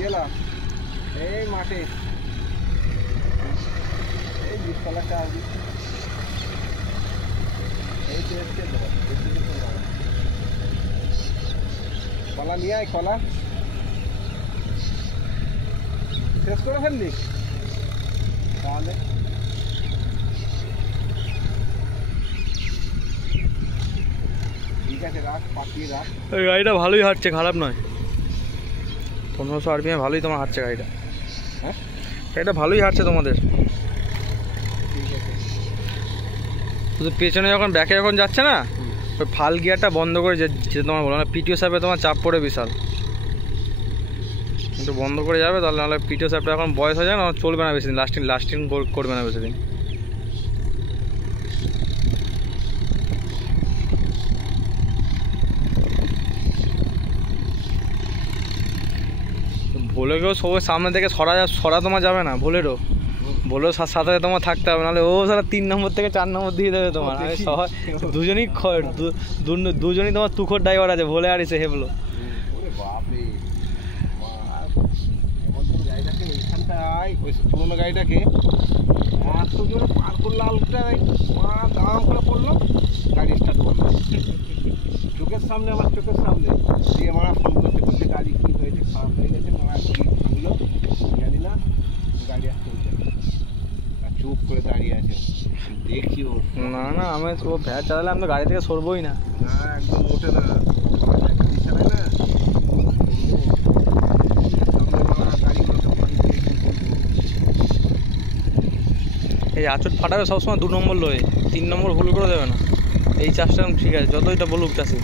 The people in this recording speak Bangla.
গেলাম এই মাঠে, এই বিশতলা চাল এই কলা নিয়ে আয়, কলা শেষ করে ফেললি তাহলে। ঠিক আছে, রাখ, পাঠিয়ে রাখ। গাড়িটা ভালোই হাঁটছে, খারাপ নয়। 1500 RPM ভালোই তোমার হাঁটছে গাড়িটা। হ্যাঁ, গাড়িটা ভালোই হাঁটছে তোমাদের। ঠিক আছে। শুধু পেছনে যখন ব্যাকে যখন যাচ্ছে না, ওই ফাল গিয়ারটা বন্ধ করে যে তোমার বলো না, পিটিও সাপে তোমার চাপ পড়ে বিশাল। কিন্তু বন্ধ করে যাবে, তাহলে নাহলে পিটিও সাপটা এখন বয়স হয়ে যায় না, চলবে না বেশি দিন, লাস্টিং করবে না বেশি দিন। ভোলেকেও সবাই সামনে থেকে সরা তোমার যাবে না, ভোলেরও সাথে তোমার থাকতে হবে, নাহলে ও সারা 3 নম্বর থেকে 4 নম্বর দিয়ে দেবে তোমার। দুজনই তোমার তুখোর ড্রাইভার আছে, ভোলে আর এসে হেবলো। পুরোনো গাড়িটাকে এত জোরে পার করলো, আলটাই দাম করে পড়লো, গাড়ি স্টার্ট করলো চোখের সামনে, আমার চোখের সামনে দিয়ে মারা ফোন করতে করতে, গাড়ি কী হয়েছে, খারাপ হয়ে গেছে, মারা কি ভাঙলো জানি না, গাড়ি আর চলছে না, চুপ করে দাঁড়িয়ে আছে। দেখছি ও না না, আমি ও ভ্যাট চালালে আমি তো গাড়ি থেকে সরবোই না। না, একদম ওঠে না, চালায় না। এই আঁচড় ফাটাবে সবসময় 2 নম্বর লয়ে, 3 নম্বর ভুল করে দেবে না। এই চাষটা ঠিক আছে, যতইটা বলুক চাষি।